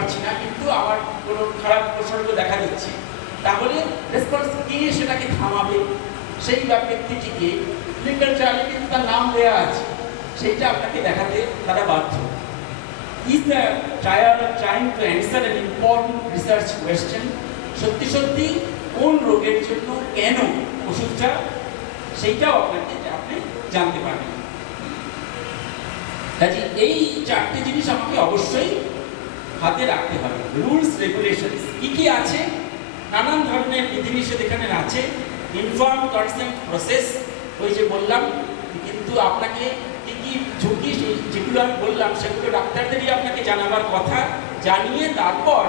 পারছি না, কিন্তু আমার কোনো খারাপ উপসর্গ দেখা দিচ্ছে, তাহলে রেসপন্স কে সেটাকে থামাবে? সেই ব্যক্তিটিকে ক্লিনিক্যাল ট্রায়ালে কিন্তু তার নাম দেওয়া আছে, সেইটা আপনাকে দেখাতে তারা বাধ্য। Is the trial trying to answer an important research question? সত্যি সত্যি কোন রোগের জন্য কেন ওষুধটা, সেইটাও আপনি জানতে পারবেন। কাজে এই চারটে জিনিস আমাকে অবশ্যই হাতে রাখতে হবে। রুলস রেগুলেশনস কি কি আছে, নানান ধরনের বিধিনিষেধ এখানে আছে। ইনফর্ম কনসেন্ট প্রসেস, ওই যে বললাম, কিন্তু আপনাকে কি কি ঝুঁকি যেগুলো আমি বললাম সেগুলো ডাক্তারদেরই আপনাকে জানাবার কথা, জানিয়ে তারপর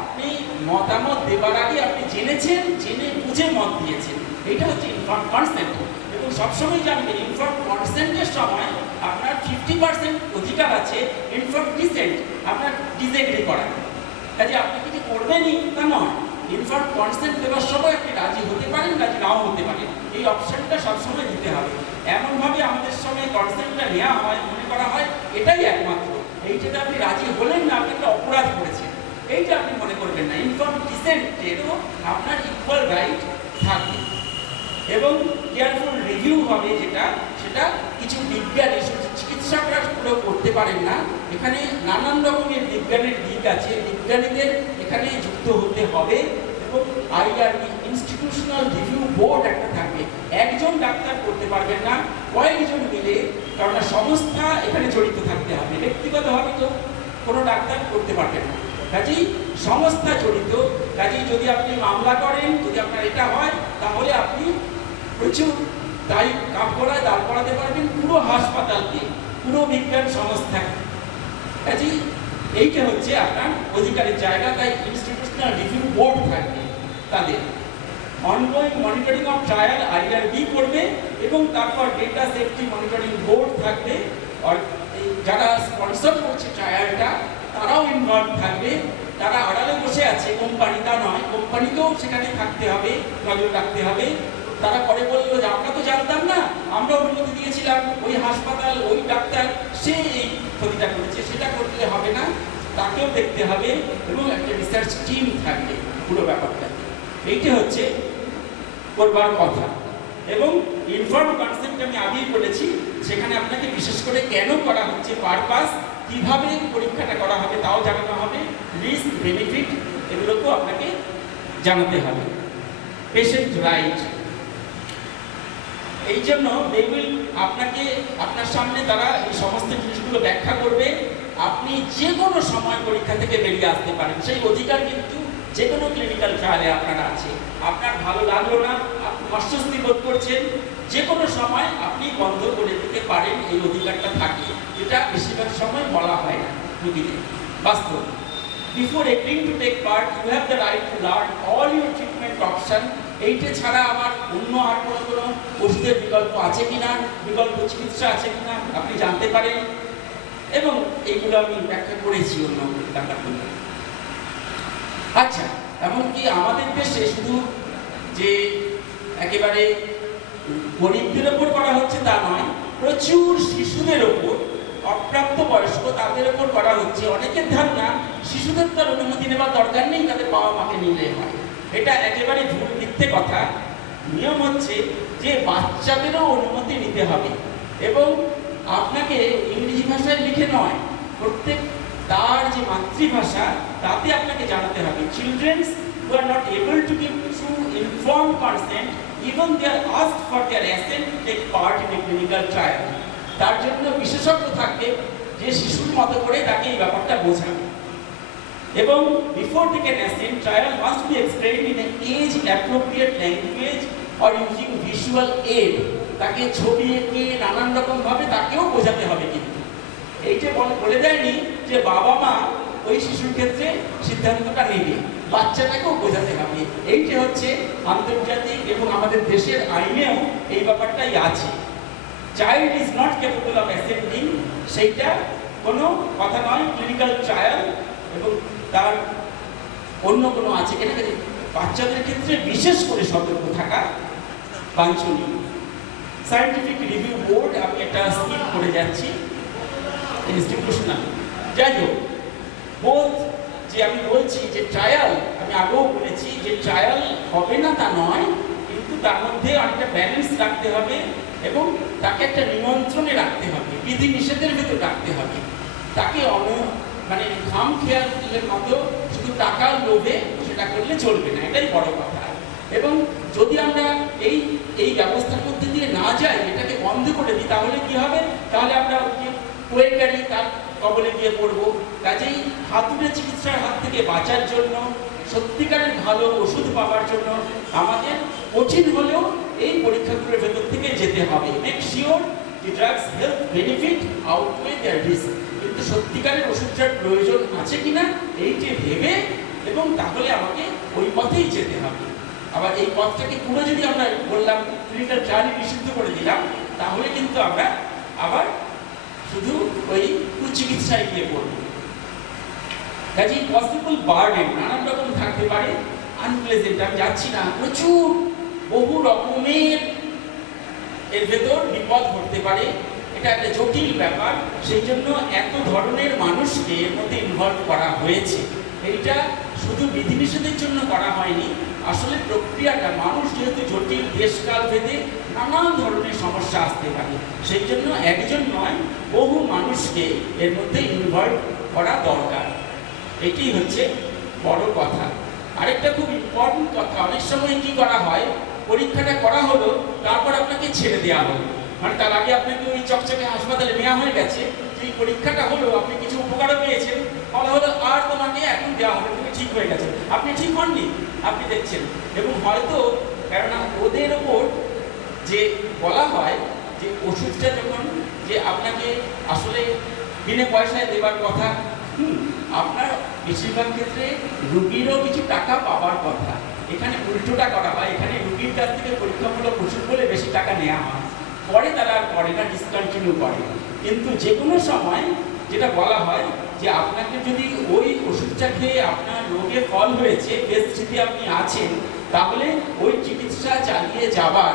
আপনি মতামত দেবার আগে আপনি জেনেছেন, জেনে বুঝে মত দিয়েছেন, এইটা হচ্ছে ইনফর্ম কনসেন্ট। এবং সবসময় জানবেন ইনফর্ম কনসেন্টের সময় আপনার 50% অধিকার আছে ইনফর্ম ডিসেন্ট, আপনার ডিসএগ্রি করার। কাজে আপনি কিছু করবেনই তা নয়, ইনফর্ম কনসেন্ট দেওয়ার সময় আপনি রাজি হতে পারেন, রাজি নাও হতে পারেন, এই অপশনটা সবসময় দিতে হবে। এমনভাবে আমাদের সঙ্গে কনসেন্টটা নেওয়া হয়, মনে করা হয় এটাই একমাত্র, এইটাতে আপনি রাজি হলেন না, আপনি একটা অপরাধ করেছেন, এইটা আপনি মনে করবেন না। ইনফর্ম ডিসেন্টেরও আপনার ইকুয়াল রাইট থাকবে। এবং কেয়ারফুল রিভিউ হবে, সেটা কিছু বিজ্ঞানী, চিকিৎসকরা পুরো করতে পারেন না, এখানে নানান রকমের বিজ্ঞানের দিক আছে, বিজ্ঞানীদের এখানে যুক্ত হতে হবে। এবং আইআরবি ইনস্টিটিউশনাল রিভিউ বোর্ড একটা থাকবে, একজন ডাক্তার করতে পারবেন না, কয়েকজন মিলে, কারণ সংস্থা এখানে জড়িত থাকতে হবে, ব্যক্তিগতভাবে তো কোনো ডাক্তার করতে পারবেন না, কাজেই সংস্থা জড়িত। কাজেই যদি আপনি মামলা করেন, যদি আপনার এটা হয়, তাহলে আপনি প্রচুর দাঁড় করাতে পারবেন পুরো হাসপাতালকে, পুরো বিজ্ঞান সংস্থাকে। কাজেই এইটা হচ্ছে আপনার অধিকারের জায়গা। তাই ইনস্টিটিউশনাল রিভিউ বোর্ড থাকবে, তাদের ongoing monitoring of trial IRB করবে, এবং তারপর ডেটা সেফটি মনিটরিং বোর্ড থাকবে। আর যারা স্পন্সর করছে ট্রায়ালটা তারাও ইনভলভ থাকবে, তারা আড়ালে বসে আছে, কোম্পানি তা নয়, কোম্পানিকেও সেখানে থাকতে হবে, নজর রাখতে হবে। তারা পরে বললো যে আমরা তো জানতাম না, আমরা অনুমতি দিয়েছিলাম, ওই হাসপাতাল, ওই ডাক্তার সে এই ক্ষতিটা করেছে, সেটা করতে হবে না, তাকেও দেখতে হবে। এবং একটা রিসার্চ টিম থাকবে পুরো ব্যাপারটা, এইটা হচ্ছে করবার কথা। এবং ইনফর্ম কনসেন্ট আমি আগেই বলেছি, সেখানে আপনাকে বিশেষ করে কেন করা হচ্ছে, পারপাস, কিভাবে পরীক্ষাটা করা হবে তাও জানানো হবে, রিস্ক বেনিফিট এগুলোকেও আপনাকে জানাতে হবে। পেশেন্ট রাইট, এই জন্য আপনাকে আপনার সামনে তারা এই সমস্ত জিনিসগুলো ব্যাখ্যা করবে, আপনি যে কোনো সময় পরীক্ষা থেকে বেরিয়ে আসতে পারেন, সেই অধিকার কিন্তু যে কোনো ক্লিনিক্যাল ট্রায়ালে আপনার আছে। আপনার ভালো লাগলো না, আপনি অস্বস্তি বোধ করছেন, যে কোনো সময় আপনি বন্ধ করে দিতে পারেন, এই অধিকারটা থাকে, এটা বেশিরভাগ সময় বলা হয় না রোগীদের। বাস্তব, before agreeing to take part you have the right to learn all your treatment option. এইটা ছাড়া আমার অন্য আর কোনো ওষুধের বিকল্প আছে কিনা, বিকল্প চিকিৎসা আছে কিনা আপনি জানতে পারেন, এবং এইগুলো আমি ব্যাখ্যা করেছি অন্য ব্যাপারগুলো। আচ্ছা, এমনকি আমাদের দেশে শুধু যে একেবারে গরিবদের ওপর করা হচ্ছে তা নয়, প্রচুর শিশুদের ওপর, অপ্রাপ্ত বয়স্ক তাদের ওপর করা হচ্ছে। অনেকের ধারণা শিশুদের তার অনুমতি নেওয়ার দরকার নেই, তাদের বাবা মাকে নিলে হয়, এটা একেবারে ভুল, মিথ্যে কথা। নিয়ম হচ্ছে যে বাচ্চাদেরও অনুমতি নিতে হবে, এবং আপনাকে ইংরেজি ভাষায় লিখে নয়, প্রত্যেক তার যে মাতৃভাষা তাতে আপনাকে জানাতে হবে। Children's who are not able to give true informed consent, even they are asked for their assent to take part in a clinical trial. তার জন্য বিশেষজ্ঞ থাকবে যে শিশুর মতো করে তাকে এই ব্যাপারটা বোঝাবে। এবং before they can assent, trial must be explained in an age appropriate language or using visual aid. তাকে ছবি এঁকে নানান রকম ভাবে তাকেও বোঝাতে হবে। কিন্তু এইটা বলে দেয়নি যে বাবা মা ওই শিশুর ক্ষেত্রে সিদ্ধান্তটা নেবে, বাচ্চাটাকেও বোঝাতে হবে। এইটা হচ্ছে আন্তর্জাতিক এবং আমাদের দেশের আইনেও এই ব্যাপারটাই আছে। Child is not capable of assenting, সেইটা কোনো কথা নয়। ক্লিনিক্যাল ট্রায়াল এবং তার অন্য কোনো আছে কিনা, বাচ্চাদের ক্ষেত্রে বিশেষ করে সতর্ক থাকা বাঞ্ছনীয়। সায়েন্টিফিক রিভিউ বোর্ড আমি একটা স্কিপ করে যাচ্ছি, ইনস্টিটিউশনাল। যাই হোক, বোধ যে আমি বলছি যে ট্রায়াল, আমি আগেও বলেছি যে ট্রায়াল হবে না তা নয়, কিন্তু তার মধ্যে অনেকটা ব্যালেন্স রাখতে হবে এবং তাকে একটা নিয়ন্ত্রণে রাখতে হবে, বিধি নিষেধের ভেতর রাখতে হবে। তাকে মানে খাম খেয়ালের মতো শুধু টাকার লোভে সেটা করলে চলবে না, এটাই বড় কথা। এবং যদি আমরা এই ব্যবস্থার মধ্যে দিয়ে না যাই, এটাকে বন্ধ করে দিই, তাহলে কি হবে? তাহলে আমরা কোয়েকারি তার কবলে গিয়ে পড়বো। কাজেই হাতুড়ে চিকিৎসার হাত থেকে বাঁচার জন্য, সত্যিকারের ভালো ওষুধ পাওয়ার জন্য আমাদের কঠিন হলেও এই পরীক্ষাগুলোর ভেতর থেকে যেতে হবে। মেক শিওর দি ড্রাগস হেলথ বেনিফিট আউটওয়ে দেয়ার রিস্ক। কিন্তু সত্যিকারের ওষুধটার প্রয়োজন আছে কিনা এইটি ভেবে, এবং তাহলে আমাকে ওই পথেই যেতে হবে। আবার এই পথটাকে পুরো যদি আমরা বললাম ক্লিনিক্যাল ট্রায়ালে নিষিদ্ধ করে দিলাম, তাহলে কিন্তু আমরা আবার শুধু ওই কুচিকিৎসায় গিয়ে পড়ব। কাজেই পসিবল বার্ডেন নানান রকম থাকতে পারে। আনপ্লেজেন্ট, আমি যাচ্ছি না, প্রচুর বহু রকমের এর ভেতর বিপদ ঘটতে পারে। এটা একটা জটিল ব্যাপার, সেই জন্য এত ধরনের মানুষকে এর মধ্যে ইনভলভ করা হয়েছে। এইটা শুধু বিধিনিষেধের জন্য করা হয়নি, আসলে প্রক্রিয়াটা মানুষ যেহেতু জটিল, দেশকাল ভেদে নানান ধরনের সমস্যা আসতে পারে, সেই জন্য একজন নয় বহু মানুষকে এর মধ্যে ইনভলভ করা দরকার। এটি হচ্ছে বড় কথা। আরেকটা খুব ইম্পর্টেন্ট কথা, অনেক সময় কি করা হয়, পরীক্ষাটা করা হলো, তারপর আপনাকে ছেড়ে দেওয়া হলো। মানে তার আগে আপনাকে ওই চকচকে হাসপাতালে নেওয়া হয়ে গেছে, যে পরীক্ষাটা হলো, আপনি কিছু উপকারও পেয়েছেন, বলা হলো আর তোমাকে এখন দেওয়া হবে, তুমি ঠিক হয়ে গেছে। আপনি ঠিক হননি, আপনি দেখছেন। এবং হয়তো কেননা ওদের ওপর যে বলা হয় যে ওষুধটা যখন যে আপনাকে আসলে বিনা পয়সায় দেবার কথা, আপনার বেশিরভাগ ক্ষেত্রে রুগীরও কিছু টাকা পাওয়ার কথা। এখানে উল্টোটা করা হয়, এখানে রুগীর কাছ থেকে পরীক্ষামূলক ওষুধ বলে বেশি টাকা নেওয়া হয়, পরে তারা আর করে না, ডিসকন্টিনিউ করে। কিন্তু যে কোনো সময় যেটা বলা হয় যে আপনাকে যদি ওই ওষুধটা খেয়ে আপনার রোগে ফল হয়েছে, বেশিতে আপনি আছেন, তাহলে ওই চিকিৎসা চালিয়ে যাবার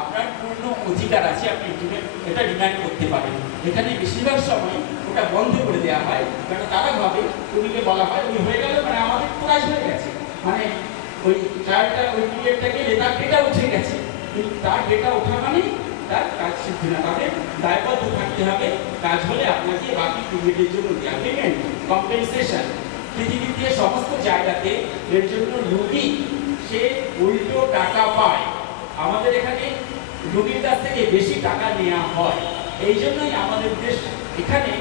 আপনার পূর্ণ অধিকার আছে, আপনি এটা ডিমান্ড করতে পারেন। এখানে বেশিরভাগ সময় ওটা বন্ধ করে দেওয়া হয়, কারণ তারা ভাবে, রোগীকে বলা হয় উনি হয়ে গেল মানে আমাদের কাজ হয়ে গেছে, মানে ওই ট্রায়ালটা ওই পিরিয়ডটা গেলে তার ডেটা উঠে গেছে, কিন্তু তার ডেটা ওঠা মানেই তার কাজ সিদ্ধ না, তাদের দায়বদ্ধ থাকতে হবে। কাজ হলে আপনাকে বাকি পিরিয়ডের জন্য দেওয়া পেমেন্ট, কম্পেনসেশন। পৃথিবীতে সমস্ত জায়গাতে এর জন্য রোগী সে উল্টো টাকা পায়, আমাদের এখানে রোগীর কাছ থেকে বেশি টাকা নেওয়া হয়। এই জন্যই আমাদের দেশ, এখানে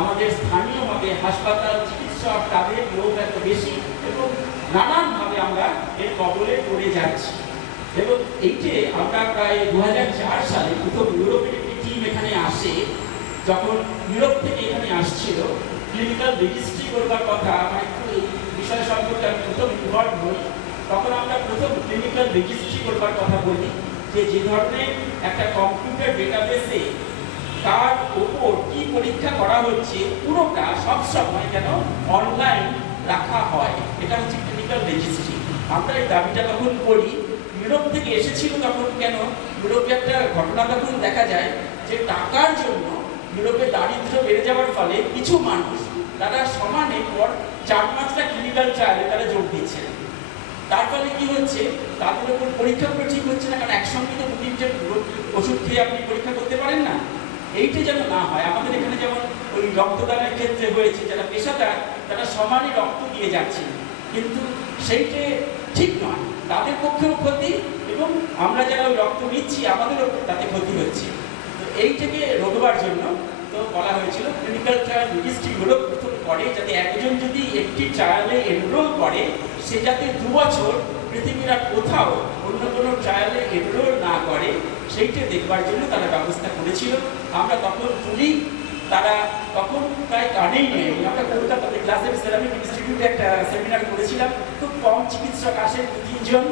আমাদের স্থানীয়ভাবে হাসপাতাল, চিকিৎসক, তাদের লোক এত বেশি, এবং নানানভাবে আমরা এর কবলে পড়ে যাচ্ছি। এবং এইটে আমরা প্রায় 2004 সালে প্রথম ইউরোপের একটি টিম এখানে আসে। যখন ইউরোপ থেকে এখানে আসছিল, ক্লিনিক্যাল রেজিস্ট্রি করবার কথা, মানে এই বিষয় সম্পর্কে আমি প্রথম ইনভলভ হই, তখন আমরা প্রথম ক্লিনিক্যাল রেজিস্ট্রি করবার কথা বলি, যে ধরনের একটা কম্পিউটার ডেটাবেসে তার ওপর কি পরীক্ষা করা হচ্ছে পুরোটা সবসময় যেন অনলাইন রাখা হয়, এটা হচ্ছে ক্লিনিক্যাল রেজিস্ট্রি। আমরা এই দাবিটা তখন করি, ইউরোপ থেকে এসেছিল তখন। কেন ইউরোপে একটা ঘটনা তখন দেখা যায় যে টাকার জন্য ইউরোপে দারিদ্র্য বেড়ে যাওয়ার ফলে কিছু মানুষ তারা সমানে পর 4-5টা ক্লিনিক্যাল ট্রায়ালে তারা যোগ দিচ্ছে। তার ফলে কি হচ্ছে, তাদের উপর পরীক্ষাগুলো ঠিক হচ্ছে না, কারণ একসঙ্গে তো 2-3টে ওষুধ খেয়ে আপনি পরীক্ষা করতে পারেন না। এইটা যেন না হয়। আমাদের এখানে যেমন ওই রক্তদানের ক্ষেত্রে হয়েছে, যারা পেশাদার তারা সমানে রক্ত দিয়ে যাচ্ছে, কিন্তু সেইটা ঠিক নয়, তাদের পক্ষেও ক্ষতি, এবং আমরা যারা ওই রক্ত নিচ্ছি আমাদেরও তাতে ক্ষতি হচ্ছে। তো এইটাকে রোধবার জন্য তো বলা হয়েছিল ক্লিনিক্যাল ট্রায়াল রেজিস্ট্রিগুলো প্রথম করে, যাতে একজন যদি একটি ট্রায়ালে এনরোল করে, সে যাতে 2 বছর পৃথিবীর আর কোথাও অন্য কোনো ট্রায়ালে এনরোল না করে, সেইটা দেখবার জন্য তারা ব্যবস্থা করেছিল। আমরা তখন তুলি, তারা তখন প্রায় কানেই নেই। আমরা কলকাতাতে গ্লাসের সেরামিক ইনস্টিটিউটে একটা সেমিনার করেছিলাম, খুব কম চিকিৎসক আসেন, 2-3 জন।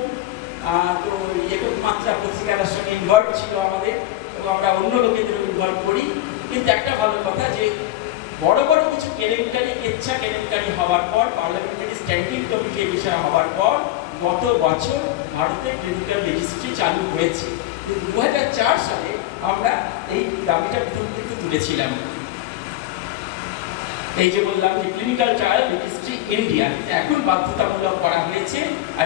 তো একক মাত্রা পত্রিকার সঙ্গে ইনভলভ ছিল আমাদের, এবং আমরা অন্য লোকেদের ইনভলভ করি। কিন্তু একটা ভালো কথা যে বড় বড় কিছু কেলেঙ্কারি হওয়ার পর, পার্লামেন্টারি স্ট্যান্ডিং কমিটি এ বিষয়ে হওয়ার পর, গত বছর ভারতে ক্লিনিক্যাল রেজিস্ট্রি চালু হয়েছে। 2004 সালে আমরা এই দাবিটা প্রথম থেকে তুলেছিলাম। এই যে বললাম যে ক্লিনিক্যাল ট্রায়াল রেজিস্ট্রি ইন্ডিয়া এখন বাধ্যতামূলক করা হয়েছে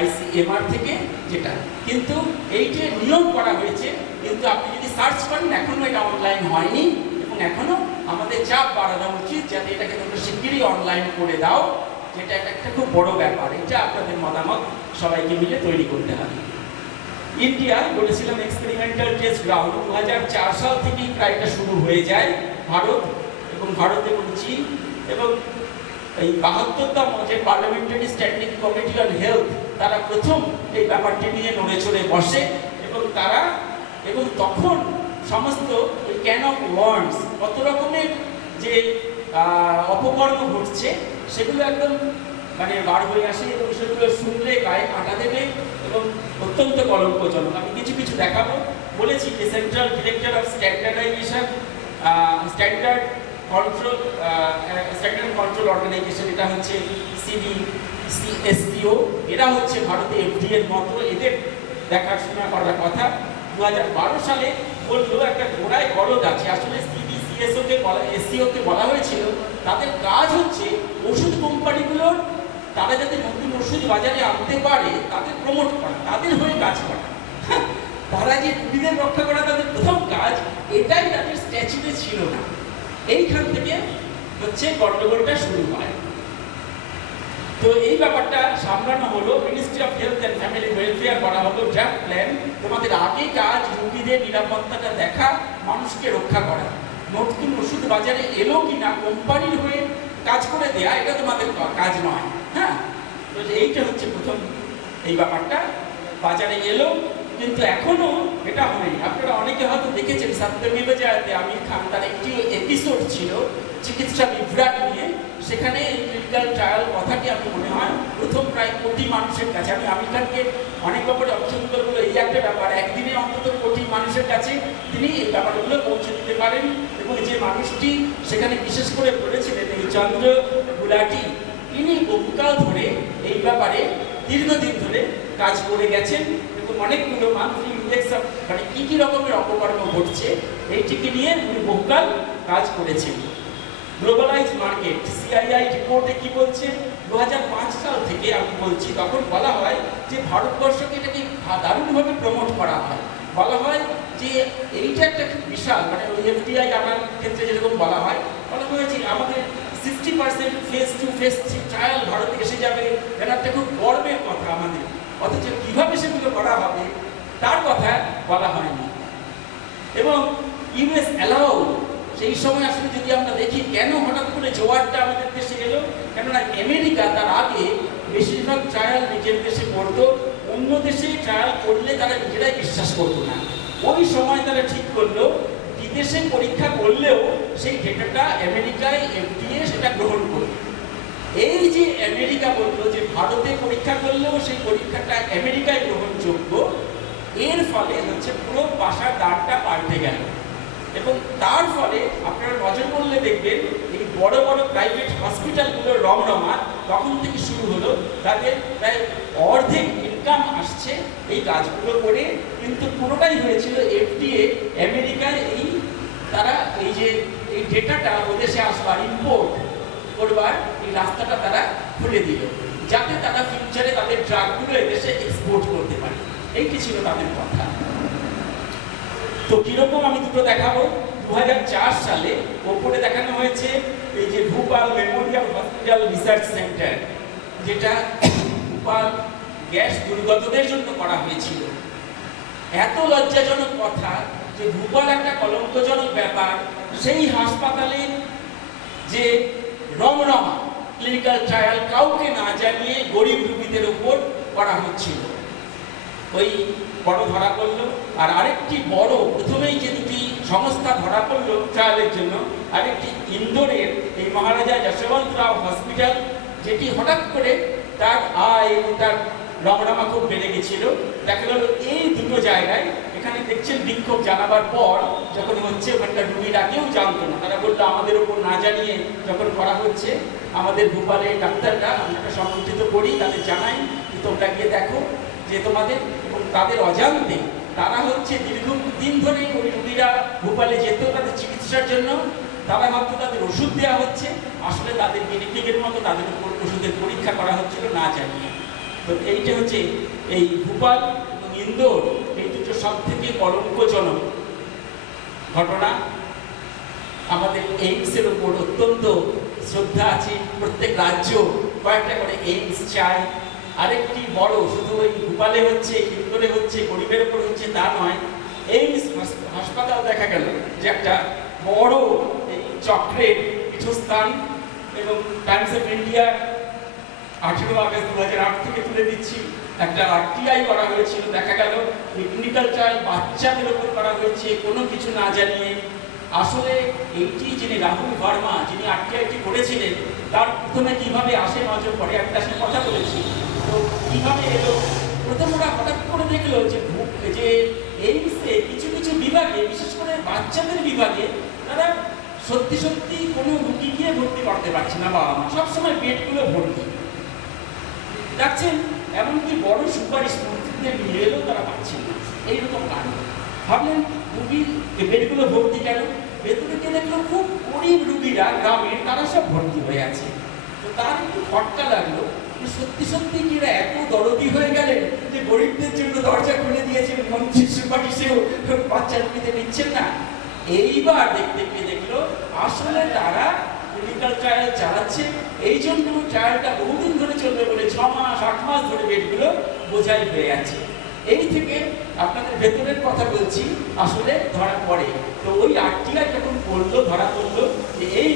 ICMR থেকে, যেটা কিন্তু এই যে নিয়ম করা হয়েছে, কিন্তু আপনি যদি সার্চ করেন এখনো এটা অনলাইন হয়নি, এবং এখনো আমাদের চাপ বাড়ানো উচিত যাতে এটাকে তোমরা শিগগিরই অনলাইন করে দাও, যেটা একটা খুব বড় ব্যাপার। এটা আপনাদের মতামত সবাইকে মিলে তৈরি করতে হবে। ইন্ডিয়ায় বলেছিলাম এক্সপেরিমেন্টাল টেস্ট গ্রাউন্ড 2004 সাল থেকেই প্রায় এটা শুরু হয়ে যায় ভারত, এবং ভারতে চীন, এবং এই 72তম যে parliamentary standing committee on health তারা প্রথম এই ব্যাপারটি নিয়ে নড়ে চড়ে বসে, এবং তখন সমস্ত ক্যান অফ ওয়ার্মস কত রকমের যে অপকর্ম ঘটছে সেগুলো একদম মানে বার হয়ে আসে, এবং সেগুলো শুনলে গায়ে কাঁটা দেবে এবং অত্যন্ত কলঙ্কজনক। আমি কিছু কিছু দেখাবো। বলেছি যে central director of standardisation standard control organisation, এটা হচ্ছে CDCSCO, এরা হচ্ছে ভারতে FDA এর মতো, এদের দেখাশোনা করার কথা। 2012 সালে বললো একটা গোড়ায় গলদ আছে। আসলে SCO-কে বলা হয়েছিল তাদের কাজ হচ্ছে ওষুধ কোম্পানিগুলোর, তারা যাতে নতুন ওষুধ বাজারে আনতে পারে তাদের প্রমোট করা, তাদের হয়ে কাজ করা। তারা যে রোগীদের রক্ষা করা তাদের প্রথম কাজ, এটাই তাদের স্ট্যাচুতে ছিল না। এইখান থেকে হচ্ছে গন্ডগোলটা শুরু হয়। তো এই ব্যাপারটা সামলানো হলো, ministry of health and family welfare করা হলো ড্রাফট প্ল্যান। তোমাদের আগে কাজ রোগীদের নিরাপত্তাটা দেখা, মানুষকে রক্ষা করা। নতুন ওষুধ বাজারে এলো কিনা কোম্পানির হয়ে কাজ করে দেয়া, এটা তোমাদের কাজ নয়। হ্যাঁ, তো এইটা হচ্ছে প্রথম এই ব্যাপারটা বাজারে এলো, কিন্তু এখনো এটা হয়নি। আপনারা অনেকে হয়তো দেখেছেন সত্যমেব জয়তে আমির খান, তার একটি এপিসোড ছিল চিকিৎসা বিভ্রাট নিয়ে। সেখানে এই ক্লিনিক্যাল ট্রায়াল কথাটি আমি মনে হয় প্রথম প্রায় কোটি মানুষের কাছে, আমি আমির খানকে অনেক ব্যাপারে অপছন্দ করবো, এই একটা ব্যাপার একদিনে অন্তত কোটি মানুষের কাছে তিনি এই ব্যাপারগুলো পৌঁছে দিতে পারেন। এবং যে মানুষটি সেখানে বিশেষ করে বলেছিলেন এই চন্দ্র গুলাটি, তিনি বহুকাল ধরে এই ব্যাপারে দীর্ঘদিন ধরে কাজ করে গেছেন, এবং অনেকগুলো মান্থলি ইন্ডেক্স মানে কী কী রকমের অপকর্ম ঘটছে এইটিকে নিয়ে উনি বহুকাল কাজ করেছেন। গ্লোবালাইজ মার্কেট CII রিপোর্টে কি বলছে, 2005 সাল থেকে আমি বলছি, তখন বলা হয় যে ভারতবর্ষকে এটাকে দারুণভাবে প্রমোট করা হয়। বলা হয় যে এইটা একটা খুব বিশাল, মানে FDI আমার ক্ষেত্রে যেরকম বলা হয় যে আমাদের 60% ফেস টু ফেস ট্রায়াল ভারতে এসে যাবে, এটা একটা খুব গর্বের কথা আমাদের। অথচ কীভাবে সেগুলো করা হবে তার কথা বলা হয়নি। এবং US অ্যালাউ, সেই সময় আসলে যদি আমরা দেখি কেন হঠাৎ করে জোয়ারটা আমাদের দেশে এলো, কেননা আমেরিকা তার আগে বেশিরভাগ ট্রায়াল নিজের দেশে করতো, অন্য দেশে ট্রায়াল করলে তারা নিজেরাই বিশ্বাস করতো না। ওই সময় তারা ঠিক করলো বিদেশে পরীক্ষা করলেও সেই ডেটাটা আমেরিকায় FDA সেটা গ্রহণ করবে। এই যে আমেরিকা বললো যে ভারতে পরীক্ষা করলেও সেই পরীক্ষাটা আমেরিকায় গ্রহণযোগ্য, এর ফলে হচ্ছে পুরো বাসার দ্বারটা পাল্টে গেল। এবং তার ফলে আপনারা নজর করলে দেখবেন এই বড় বড় প্রাইভেট হসপিটালগুলোর রমরমা তখন থেকে শুরু হলো, তাদের প্রায় অর্ধেক ইনকাম আসছে এই কাজগুলো করে। কিন্তু পুরোটাই হয়েছিল FDA আমেরিকার তারা এই যে এই ডেটাটা ওদেশে আসবার, ইম্পোর্ট করবার এই রাস্তাটা তারা খুলে দিল, যাতে তারা ফিউচারে তাদের ড্রাগগুলো এদেশে এক্সপোর্ট করতে পারে। এইটি ছিল তাদের কথা। তো কিরকম আমি দুটো দেখাবো। 2004 সালে ওপরে দেখানো হয়েছে এই যে Bhopal Memorial hospital research centre, যেটা ভূপাল গ্যাস দুর্গতদের জন্য করা হয়েছিল। এত লজ্জাজনক কথা যে ভূপাল একটা কলঙ্কজনক ব্যাপার, সেই হাসপাতালে যে রমরমা ক্লিনিক্যাল ট্রায়াল কাউকে না জানিয়ে গরিব রোগীদের উপর করা হচ্ছিল, ওই বড় ধরা পড়লো। আর আরেকটি বড়, প্রথমেই যে দুটি সংস্থা ধরা পড়লো ট্রায়ালের জন্য, আরেকটি ইন্দোরের এই মহারাজা যশবন্ত রাও হসপিটাল, যেটি হঠাৎ করে তার আয় এবং তার রমরমা খুব বেড়ে গেছিল। দেখা গেল এই দুটো জায়গায়, এখানে দেখছেন বিক্ষোভ জানাবার পর যখন হচ্ছে, ওখানকার রুগীরা কেউ জানতো না, তারা বললো আমাদের ওপর না জানিয়ে যখন করা হচ্ছে, আমাদের ভূপালের ডাক্তাররা আমরা সংগঠিত করি, তাদের জানাই যে তোমরা গিয়ে দেখো যে তোমাদের, এবং তাদের অজান্তে তারা হচ্ছে দীর্ঘদিন ধরে ওই রুগীরা ভূপালে যেত তাদের চিকিৎসার জন্য, তারা ভাবতো তাদের ওষুধ দেওয়া হচ্ছে, আসলে তাদের গিনিপিগের মতো তাদের উপর ওষুধের পরীক্ষা করা হচ্ছিল না জানিয়ে। তো এইটা হচ্ছে এই ভোপাল এবং ইন্দোর, এই দুটো সব থেকে কলঙ্কজনক ঘটনা। আমাদের এইমসের উপর অত্যন্ত শ্রদ্ধা আছে, প্রত্যেক রাজ্য কয়েকটা করে এইমস চায়। আরেকটি বড়, শুধু ওই ভোপালে হচ্ছে, ইন্দোরে হচ্ছে, গরিবের উপর হচ্ছে তা নয়, এইমস হাসপাতাল দেখা গেল যে একটা বড় এই চক্রের পীঠস্থান। এবং টাইমস অফ ইন্ডিয়া 18 আগস্ট 2008 থেকে তুলে দিচ্ছি, একটা আরটিআই করা হয়েছিল, দেখা গেল ক্লিনিক্যাল ট্রায়াল বাচ্চাদের উপর করা হয়েছে কোনো কিছু না জানিয়ে। আসলে এইটি যিনি রাহুল ভার্মা, যিনি আরটিআইটি করেছিলেন, তার প্রথমে কিভাবে আসে নজর পড়ে, আমি তার সাথে কথা বলেছি। তো কিভাবে এলো, প্রথম ওরা হঠাৎ করে দেখলো যে এইমসে কিছু কিছু বিভাগে, বিশেষ করে বাচ্চাদের বিভাগে, তারা সত্যি সত্যি কোনো রুগী গিয়ে ভর্তি করতে পারছে না, বাবা মা সবসময় বেডগুলো ভর্তি দেখছেন, এমনকি বড় সুপারিশ মন্ত্রীদের নিয়ে এলেও তারা পাচ্ছেন না। এইরকম কারণ ভাবলেন রুগীর বেডগুলো ভর্তি কেন, ভেতরে গিয়ে দেখলো খুব গরিব রুগীরা গ্রামের, তারা সব ভর্তি হয়ে আছে। তো তার একটু খটকা লাগলো, সত্যি সত্যি কিরা এত দরদি হয়ে গেলেন যে গরিবদের জন্য দরজা খুলে দিয়েছেন, মন্ত্রীর সুপারিশেও বাচ্চা রুগীদের নিচ্ছেন না। এইবার দেখতে গিয়ে দেখলো আসলে তারা ক্লিনিক্যাল ট্রায়াল চালাচ্ছে, এই জন্য ট্রায়ালটা বহুদিন ধরে চলবে বলে 6 মাস 8 মাস ধরে বেডগুলো বোঝাই হয়ে আছে। এই থেকে আপনাদের ভেতরের কথা বলছি, আসলে ধরা পড়ে। তো ওই আরটিআই যখন পড়লো, ধরা পড়লো যে এই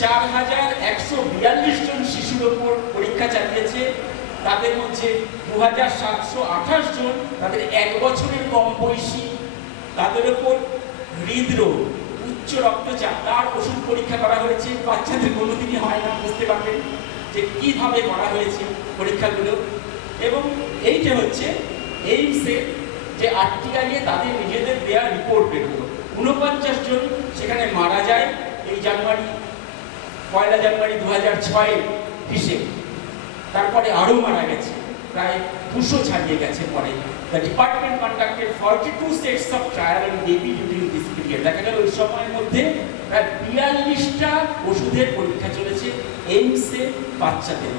4142 জন শিশুর ওপর পরীক্ষা চালিয়েছে, তাদের মধ্যে 2728 জন তাদের 1 বছরের কম বয়সী, তাদের ওপর হৃদরোগ, উচ্চ রক্তচাপ, তার ওষুধ পরীক্ষা করা হয়েছে। বাচ্চাদের কোনোদিনই হয় না, বুঝতে পারবেন যে কিভাবে করা হয়েছে পরীক্ষাগুলো। এবং এইটা হচ্ছে এইমসের যে আরটিআই এ তাদের নিজেদের দেওয়া রিপোর্ট বেরোলো। 49 জন সেখানে মারা যায় এই জানুয়ারি, 1 জানুয়ারি 2006 হিসেব। তারপরে আরও মারা গেছে, প্রায় 200 ছাড়িয়ে গেছে পরে। The department conducted 42 sets of trial and baby during this period. দেখা গেল ওই সময়ের মধ্যে প্রায় 42টা ওষুধের পরীক্ষা চলেছে এইমসে বাচ্চাদের।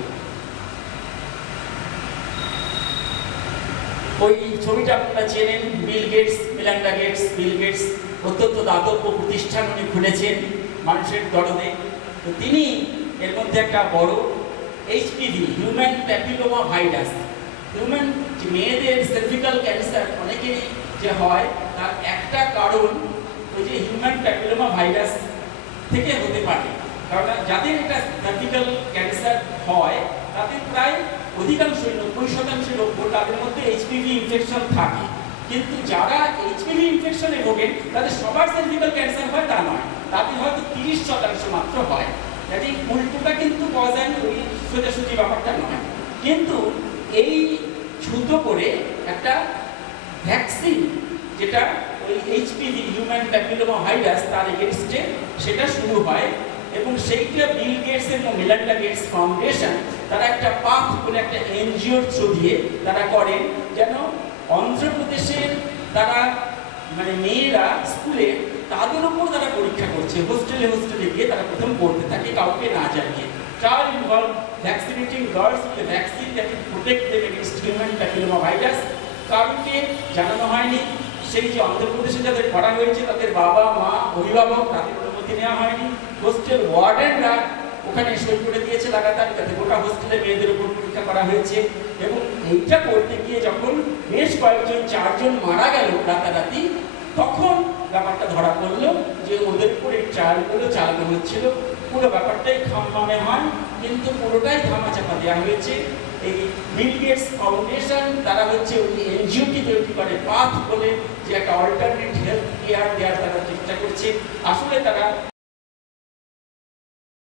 ওই ছবিটা আপনারা চেনেন, Bill Gates, Melinda Gates. Bill Gates অত্যন্ত দাতব্য প্রতিষ্ঠান উনি খুলেছেন মানুষের দরদে। তো তিনি এর মধ্যে একটা বড় HPV, human papilloma virus, human যে মেয়েদের সার্ভিক্যাল ক্যান্সার অনেকেরই যে হয়, তার একটা কারণ ওই যে হিউম্যান প্যাপিলোমা ভাইরাস থেকে হতে পারে। কারণ যাদের এটা সার্ভিক্যাল ক্যান্সার হয় তাদের প্রায় অধিকাংশই 90% লোক তাদের মধ্যে এইচপিভি ইনফেকশন থাকে। কিন্তু যারা এইচপিভি ইনফেকশনে ভোগেন তাদের সবার সার্ভিক্যাল ক্যান্সার হয় তা নয়, তাদের হয়তো 30% মাত্র হয়। যাতে উল্টোটা কিন্তু পাওয়া যায় না, ওই সোজাসুজি ব্যাপারটা নয়। কিন্তু এই ছুতো করে একটা ভ্যাকসিন, যেটা ওই এইচপিভি হিউম্যান প্যাপিলোমা ভাইরাস, তার এগেনস্টে সেটা শুরু হয়। এবং সেইটা বিল গেটস এবং মেলান্ডা গেটস ফাউন্ডেশন তারা একটা পাথ বলে একটা এনজিওর থ্রু দিয়ে তারা করেন, যেন অন্ধ্রপ্রদেশের তারা মানে মেয়েরা স্কুলে তাদের উপর তারা পরীক্ষা করছে, হোস্টেলে হোস্টেলে গিয়ে তারা প্রথম পড়তে থাকে কাউকে না জানিয়ে। Trial involved vaccinating girls with a vaccine that will protect them against human papilloma virus. কারণকে জানানো হয়নি। সেই যে অন্ধ্রপ্রদেশে যাদের করা হয়েছে তাদের বাবা মা অভিভাবক তাদের অনুমতি নেওয়া হয়নি। হোস্টেল ওয়ার্ডেনরা ওখানে সই করে দিয়েছে লাগাতার, যাতে গোটা হোস্টেলে মেয়েদের উপর পরীক্ষা করা হয়েছে। এবং এইটা করতে গিয়ে যখন বেশ কয়েকজন 4 জন মারা গেল রাতারাতি, তখন ব্যাপারটা ধরা পড়লো যে ওদের উপর এই ট্রায়ালগুলো চালানো হচ্ছিল। পুরো ব্যাপারটাই খামখামে হয়, কিন্তু পুরোটাই ধামাচাপা দেওয়া হয়েছে। এই বিল গেটস ফাউন্ডেশন তারা হচ্ছে ওই এনজিওটি তৈরি করে, পাথ বলে যে একটা অল্টারনেট হেলথ কেয়ার দেওয়ার তারা চেষ্টা করছে। আসলে তারা